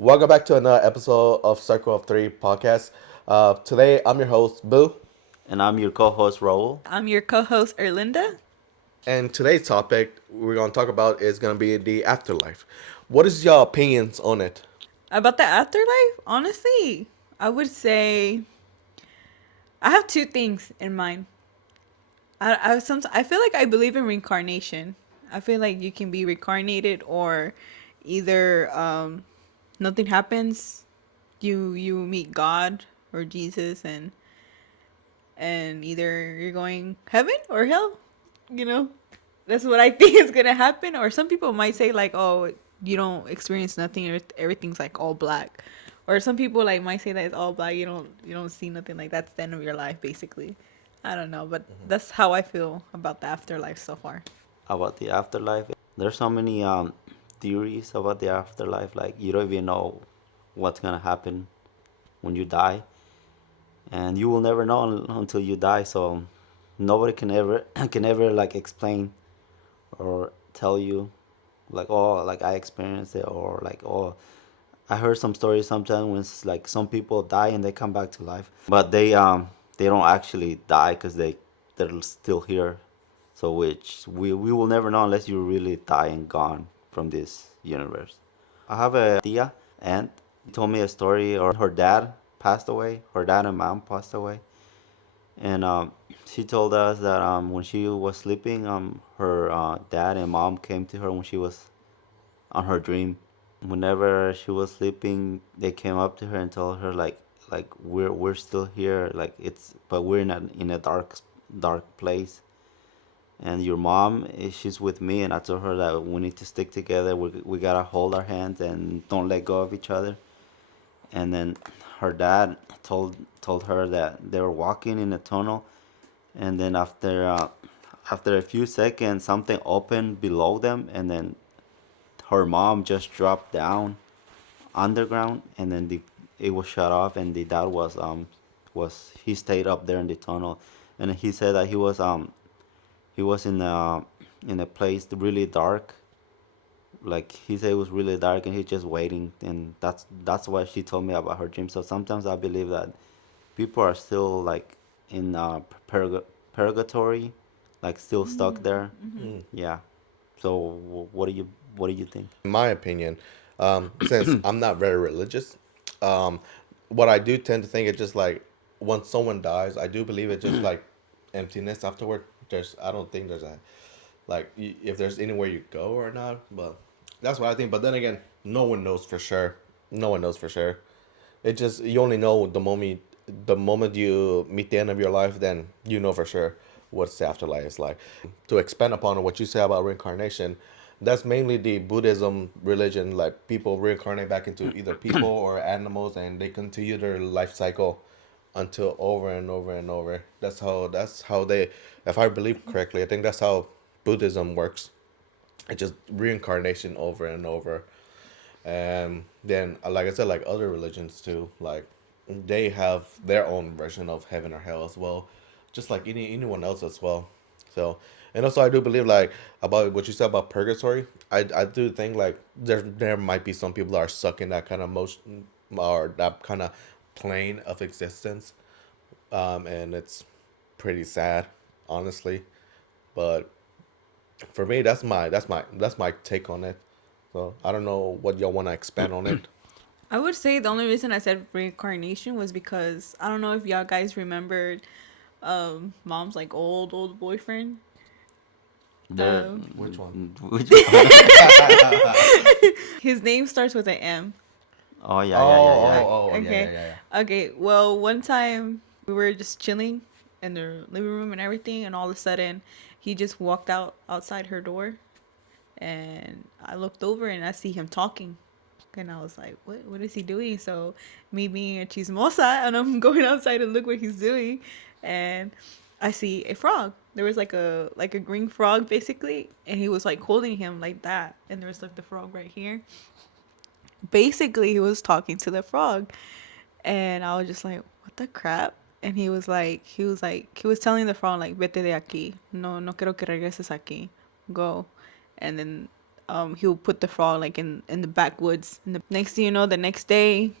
Welcome back to another episode of Circle of Three podcast. Today, I'm your host, Boo, And I'm your co-host Raul. I'm your co-host Erlinda. and today's topic we're going to talk about is going to be the afterlife. What is your opinions on it? About the afterlife, honestly, I would say I have two things in mind. I feel like I believe in reincarnation. I feel like you can be reincarnated, or either nothing happens, you meet God or Jesus, and either you're going heaven or hell. You know, that's what I think is gonna happen. Or some people might say like, oh, you don't experience nothing, or everything's like all black. Or some people like might say that it's all black. You don't see nothing, like that's the end of your life basically. I don't know, but that's how I feel about the afterlife so far. About the afterlife. There's so many theories about the afterlife. Like you don't even know what's gonna happen when you die, and you will never know until you die. So nobody can ever can ever like explain or tell you like, oh, like I experienced it, or like, oh, I heard some stories sometimes when it's like some people die and they come back to life, but they don't actually die because they're still here. So which we will never know unless you really die and gone from this universe. I have a tia aunt. She told me a story, or her dad passed away. Her dad and mom passed away, and she told us that when she was sleeping, her dad and mom came to her when she was on her dream. Whenever she was sleeping, they came up to her and told her like we're still here, like it's but we're in a dark place, and your mom she's with me, and I told her that we need to stick together. We gotta hold our hands and don't let go of each other. And then her dad told her that they were walking in a tunnel, and then after a few seconds something opened below them, and then her mom just dropped down underground, and then it was shut off, and the dad was he stayed up there in the tunnel, and he said that he was in a place really dark. Like he said, it was really dark, and he's just waiting, and that's what she told me about her dream. So sometimes I believe that people are still like in purgatory, like still stuck there. Mm. Yeah. So what do you think? In my opinion, since I'm not very religious, um, what I do tend to think is just like when someone dies, I do believe it's just like emptiness afterward. I don't think there's a like if there's anywhere you go or not, but that's what I think. But then again, no one knows for sure. No one knows for sure. It just you only know the moment you meet the end of your life, then you know for sure what's the afterlife is like. To expand upon what you say about reincarnation, that's mainly the Buddhism religion. Like people reincarnate back into either people or animals, and they continue their life cycle until over and over and over. That's how they, if I believe correctly, I think that's how Buddhism works. It's just reincarnation over and over. And then, like I said, like other religions too, like they have their own version of heaven or hell as well, just like anyone else as well. So, and also I do believe like about what you said about purgatory. I do think like there might be some people that are stuck in that kind of motion or that kind of plane of existence, and it's pretty sad, honestly. But for me, that's my take on it. So I don't know what y'all want to expand on it. I would say the only reason I said reincarnation was because I don't know if y'all guys remembered mom's like old boyfriend. There, Um Which one? which one? his name starts with an M. Oh Oh, yeah, yeah, yeah, yeah. oh, oh, yeah, yeah, Okay. yeah, Okay. Well, one time we were just chilling in the living room and everything, and all of a sudden, he just walked outside her door, and I looked over and I see him talking, and I was like, "What is he doing?" So, me being a chismosa, and I'm going outside to look what he's doing, and I see a frog. There was like a green frog basically, and he was like holding him like that, and there was like the frog right here. Basically, he was talking to the frog, and I was just like, what the crap? And he was telling the frog like, vete de aquí. No quiero que regreses aquí. Go. And then he'll put the frog like in the backwoods. Next thing you know, the next day,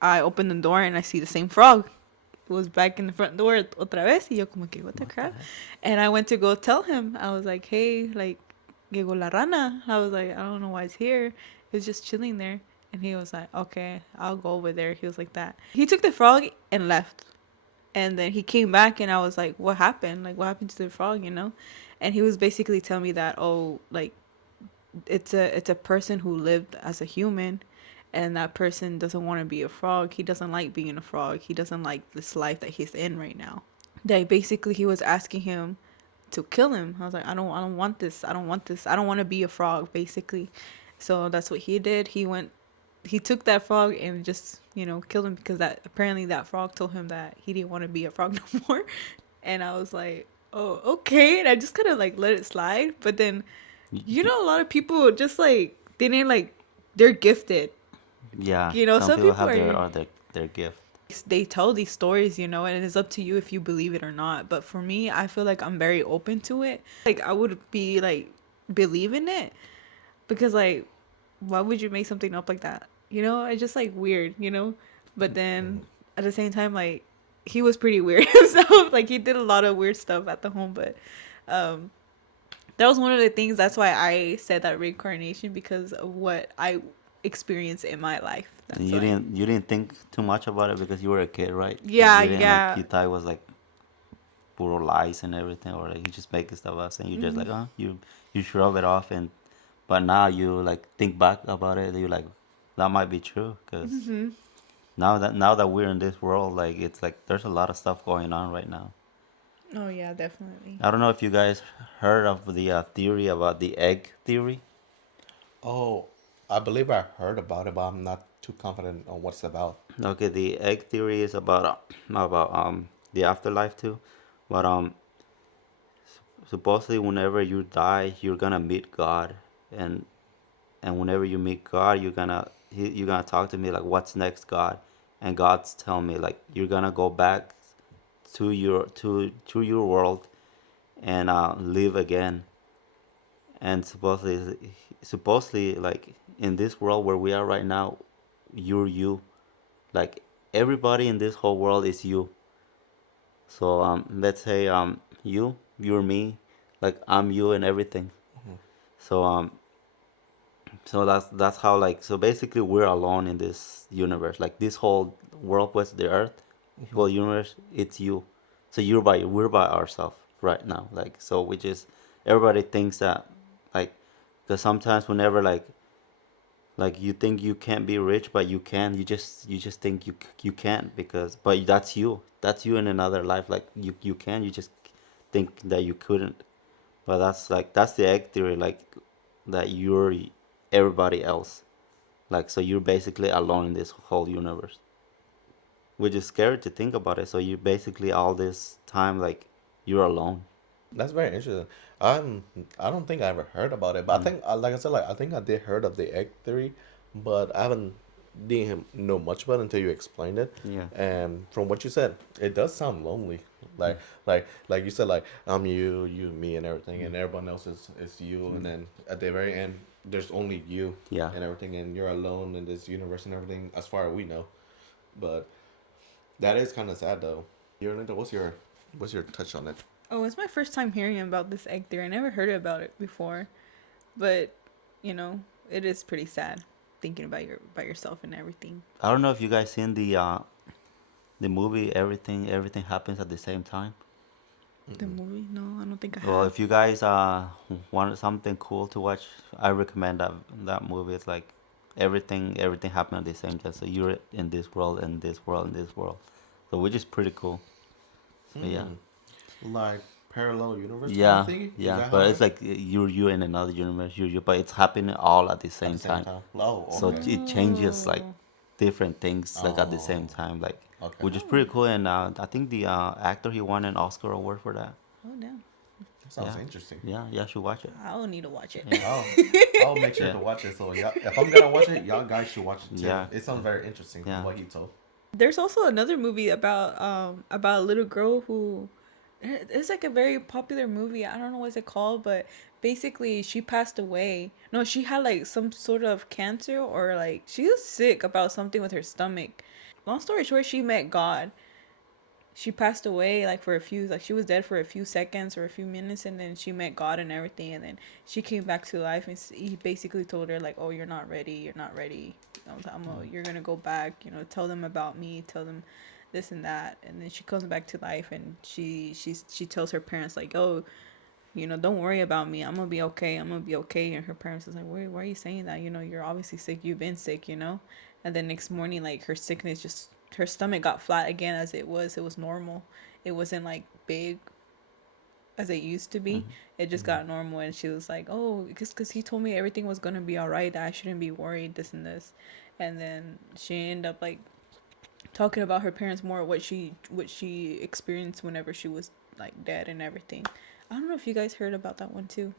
I open the door and I see the same frog. It was back in the front door otra vez. Y yo como que, what the crap? And I went to go tell him. I was like, hey, like, llegó la rana. I was like, I don't know why it's here. It's just chilling there. And he was like, okay, I'll go over there. He was like that. He took the frog and left. And then he came back and I was like, what happened? Like, what happened to the frog, you know? And he was basically telling me that, oh, like, it's a person who lived as a human, and that person doesn't want to be a frog. He doesn't like being a frog. He doesn't like this life that he's in right now. That basically he was asking him to kill him. I was like, I don't want this. I don't want this. I don't want to be a frog, basically. So that's what he did. He took that frog and just, killed him, because that apparently that frog told him that he didn't want to be a frog no more. And I was like, oh, okay. And I just kind of like let it slide. But then, a lot of people just like, they didn't like, they're gifted. Yeah, some Some people people have their are, or their gift. they tell these stories, and it's up to you if you believe it or not. But for me, I feel like I'm very open to it. Like, I would be like, believe in it, because like, why would you make something up like that? It's just like weird. But then at the same time, like, he was pretty weird himself. Like, he did a lot of weird stuff at the home. But um that was one of the things. That's why I said that reincarnation, because of what I experienced in my life. That's And why. you didn't think too much about it because you were a kid, right? Yeah, You didn't like yeah. you thought it was like pure lies and everything, or like you just making stuff up, and you just like, you shrug it off, and but now you like think back about it, and you're like, that might be true, because now that we're in this world, like it's like there's a lot of stuff going on right now. Oh yeah, definitely. I don't know if you guys heard of the theory about the egg theory. Oh, I believe I heard about it, but I'm not too confident on what's about. Okay, the egg theory is about the afterlife too, but supposedly whenever you die, you're gonna meet God, and whenever you meet God, you're gonna talk to me like, what's next, God? And God's telling me like, you're gonna go back to your world and live again. And supposedly like in this world where we are right now, you're you, like everybody in this whole world is you. So let's say you're me, like I'm you and everything. So so that's how, like, so basically we're alone in this universe, like this whole world was the earth, whole universe, it's you. So we're by ourselves right now, like, so we just, everybody thinks that, like, because sometimes whenever like you think you can't be rich, but you can, you just think you can't, because but that's you in another life, like you can, you just think that you couldn't. But that's the egg theory, like that you're everybody else. Like, so you're basically alone in this whole universe, which is scary to think about it. So you basically all this time, like, you're alone. That's very interesting. I'm. I don't think I ever heard about it, but I Mm. think, like I said, like I think I did heard of the egg theory, but I haven't didn't know much about it until you explained it. Yeah. And from what you said, it does sound lonely. Mm. Like you said, like I'm you, me, and everything, and everyone else is you, and Mm. then at the very end, there's only you Yeah. and everything, and you're alone in this universe and everything, as far as we know. But that is kind of sad, though. What's your touch on it? Oh, it's my first time hearing about this egg theory. I never heard about it before, but it is pretty sad thinking about yourself and everything. I don't know if you guys seen the movie Everything Happens at the Same Time. The movie? No, I don't think I Well, have. if you guys want something cool to watch, I recommend that movie. It's like everything happened at the same time. So you're in this world, and this world, and this world. So which is pretty cool. So yeah. Like parallel universe kind of Yeah, thing? Is yeah, that how but it it's is? like you're in another universe, you, but it's happening all at the At the same same time. time. Oh, So okay. it changes like Oh. different things like at the Oh, same time, like, okay. which is pretty cool. And I think the actor, he won an Oscar award for that. Oh, damn. That sounds Yeah, interesting. yeah, should watch it. I'll need to watch it. Yeah, I'll make sure yeah, to watch it. So yeah, if I'm gonna watch it, y'all guys should watch it too. yeah, It sounds very interesting from yeah. what he told. There's also another movie about a little girl who It's like a very popular movie. I don't know what's it called, but basically she passed away. No, she had like some sort of cancer, or like she was sick about something with her stomach. Long story short, she met God. She passed away like for a few, like she was dead for a few seconds or a few minutes, and then she met God and everything, and then she came back to life, and he basically told her like, oh, you're not ready, you're not ready. You're gonna go back, tell them about me, tell them this and that. And then she comes back to life, and she tells her parents like, oh, don't worry about me, I'm gonna be okay, I'm gonna be okay. And her parents is like, why are you saying that? You're obviously sick, you've been sick. And then next morning, like, her sickness just, her stomach got flat again, as it was normal. It wasn't like big as it used to be. Mm-hmm. It just got normal. And she was like, oh, because he told me everything was gonna be all right, that I shouldn't be worried, this and this. And then she ended up like talking about her parents more, what she experienced whenever she was like dead and everything. I don't know if you guys heard about that one too.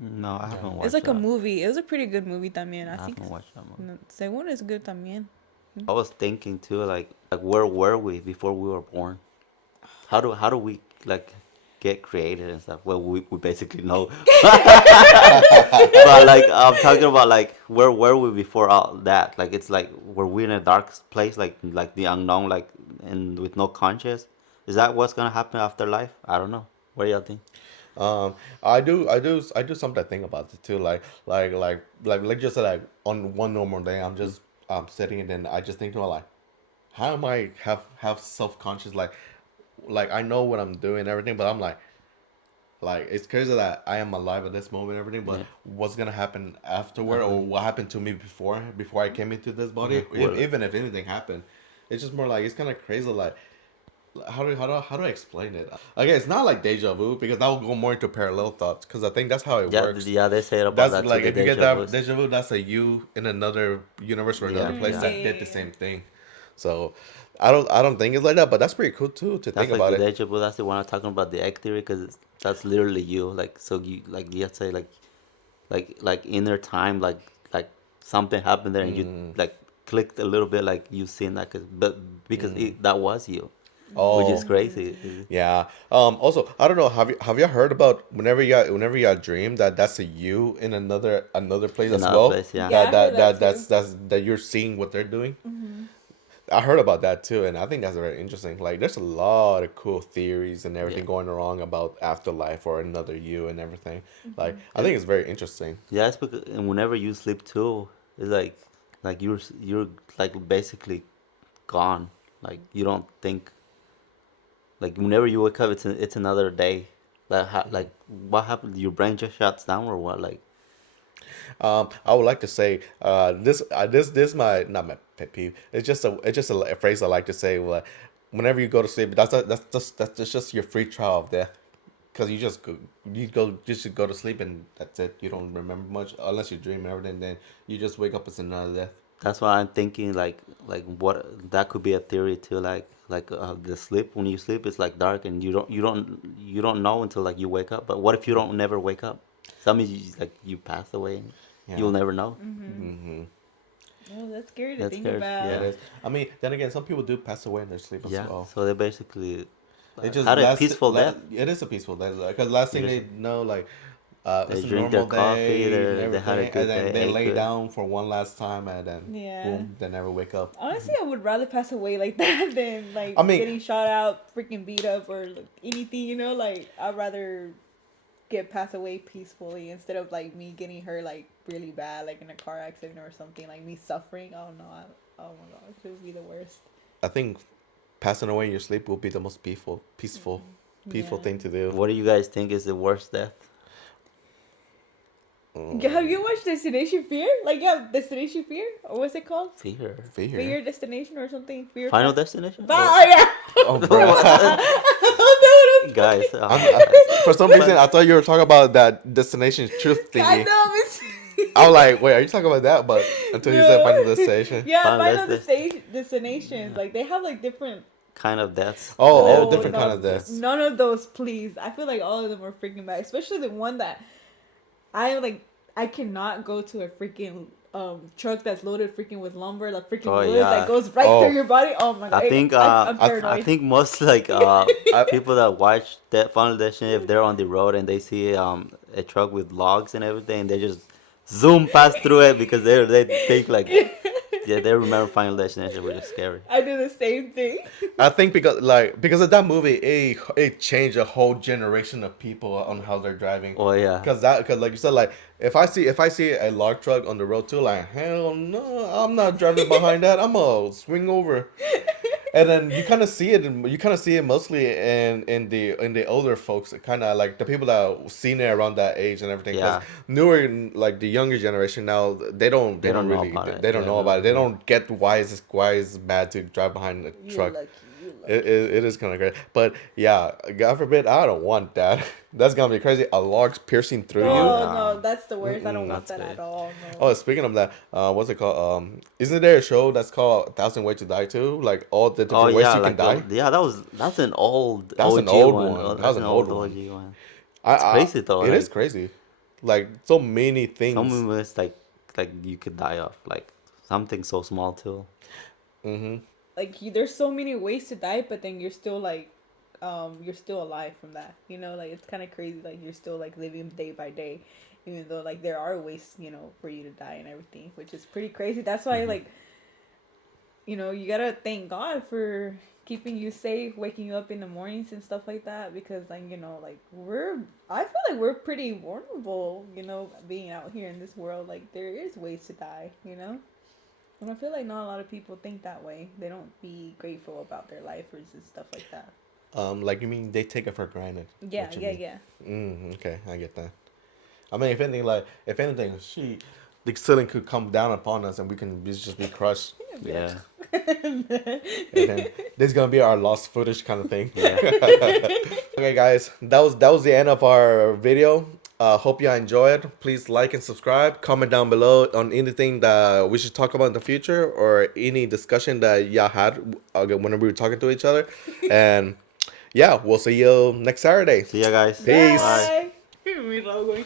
No, I Yeah. haven't It's watched like a that. movie. It was a pretty good movie también. I I think haven't watched that movie. segundo is good también. I was thinking too, like where were we before we were born? How do we like get created and stuff? Well, we basically know, but like I'm talking about like where were we before all that? Like it's like were we in a dark place, like the unknown, like and with no conscience? Is that what's gonna happen after life? I don't know. What do y'all think? Um, I do something think about it too. Like just like on one normal day, I'm just sitting and then I just think to myself like, how am I have self conscious like I know what I'm doing and everything, but I'm like it's crazy that I am alive at this moment and everything, but Yeah, what's gonna happen afterward or after what happened to me before I came into this yeah, body, well, even if anything happened, it's just more like it's kind of crazy like. How do I explain it? Okay, it's not like deja vu because that will go more into parallel thoughts because I think that's how it yeah, works. yeah. They say about That's that too. like The if you get deja that vu. deja vu, that's a you in another universe or another Yeah, place Mm, yeah. yeah, that yeah, did yeah, the yeah. same thing. So I don't think it's like that, but that's pretty cool too to think That's like about the it. deja vu. That's the one I'm talking about, the egg theory, because that's literally you. Like so, you have to say like inner time, like something happened there, and you Mm, like clicked a little bit, like you seen that, but because mm. that was you, which is Oh, crazy. yeah. Also, I don't know. Have you heard about whenever you dream that's a you in another place as Another well? place, yeah. Yeah, I heard that too. That you're seeing what they're doing. I heard about that too, and I think that's very interesting. Like, there's a lot of cool theories and Yeah. everything going around about afterlife or another you and everything. Like, I It, think it's very interesting. yeah, it's because and whenever you sleep too, it's like you're like basically gone. Like you don't think. Like whenever you wake up, it's another day. Like what happened? Your brain just shuts down or what? Like I would like to say, this my not my pet peeve. It's just a phrase I like to say. Whenever you go to sleep, that's just your free trial of death. Cause you just go to sleep and that's it. You don't remember much unless you dream and everything. Then you just wake up as another death. that's why I'm thinking like what that could be a theory too. Like the sleep when you sleep, it's like dark and you don't know until like you wake up. But what if you don't never wake up? So that means like you pass away. Yeah. You'll never know. Mm-hmm. Oh, that's scary to That's think scary. It about. Yeah, is. I mean, then again, some people do pass away in their sleep as yeah. well. So they basically It just had a last. peaceful death. It is a peaceful day because last You thing just they know, like, they it's a drink their normal coffee. day and They had a everything, and good then day, they ate lay good. down for one last time, and then Yeah. boom, they never wake up. Honestly, I would rather pass away like that than I like mean, getting shot out, freaking beat up, or like, anything. Like, I'd rather get passed away peacefully instead of like me getting hurt like really bad, like in a car accident or something. Like me suffering. Oh no! Oh my gosh, it would be the worst. I think passing away in your sleep will be the most peaceful Yeah. thing to do. What do you guys think is the worst death? Yeah, have Mm, you watched Destination Fear? Like, yeah, Destination Fear, or what's it called? Fear. fear. Fear Destination or something? Fear. Final Destination? Oh yeah. Oh, bro. I know what Guys, For some but reason, I thought you were talking about that Destination Truth I thingy. know it's. I was like, wait, are you talking about that? But until you said Final No. Destination. Yeah, Final Final Destination. Destinations. Like, they have like different. Kind of deaths and Oh, Oh everything. different kind no, of Yeah. deaths. none of those, please. I feel like all of them are freaking bad, especially the one that I like. I cannot go to truck that's loaded freaking with lumber, like freaking Oh woods that yeah. goes right Oh, through your body. Oh my I god, think I'm I paranoid. think most like I, people that watch that Final Destination, if they're on the road and they see a truck with logs and everything, they just zoom past through it because they think like, yeah, they remember Final Destination, which is scary. I do the same thing. I think because of that movie, it changed a whole generation of people on how they're driving. Oh yeah. Because like you said, like if I see a log truck on the road too, like hell no, I'm not driving behind that. I'm gonna swing over. And then you kind of see it mostly in the older folks, kind of like the people that seen it around that age and everything. Because Yeah. newer, like the younger generation now, they don't They they don't don't know really about it. they don't Yeah. know about it. They Yeah. don't get why it's bad to drive behind a You truck. lucky, you It, lucky. it, it is kind of great, but yeah, God forbid, I don't want that. That's gonna be crazy. A log's piercing through Oh you. Oh yeah. no, that's the worst. I don't want Mm-mm. That's that at good. all. Oh, No. speaking of that, what's it called? Isn't there a show that's called Thousand Ways to Die too? Like all the Oh different ways yeah, you can like die. yeah, that's an old That's an OG old one. one. That was That's an an old old one. OG one. It's I crazy though. it is Like crazy. Like so many some things. moments, like you could die of like something so small too. Mm-hmm. Like there's so many ways to die, but then you're still like, you're still alive from that. You know, like it's kind of crazy. Like you're still like living day by day, even though like there are ways, for you to die and everything, which is pretty crazy. That's why Hmm. like, you gotta thank God for keeping you safe, waking you up in the mornings and stuff like that. Because like like I feel like we're pretty vulnerable. Being out here in this world, like there is ways to die. And I feel like not a lot of people think that way. They don't be grateful about their lifers and stuff like that. Like you mean they take it for granted? Yeah, What you yeah, mean? yeah. Okay, I get that. I mean, if anything, the ceiling could come down upon us and we can just be crushed. Be like, Yeah. And then this is gonna be our lost footage kind of thing. Yeah. Okay, guys, that was the end of our video. Hope you enjoyed. Please like and subscribe. Comment down below on anything that we should talk about in the future or any discussion that y'all had whenever we were talking to each other. And yeah, we'll see you next Saturday. See ya, guys. Peace. Bye. bye. We all going.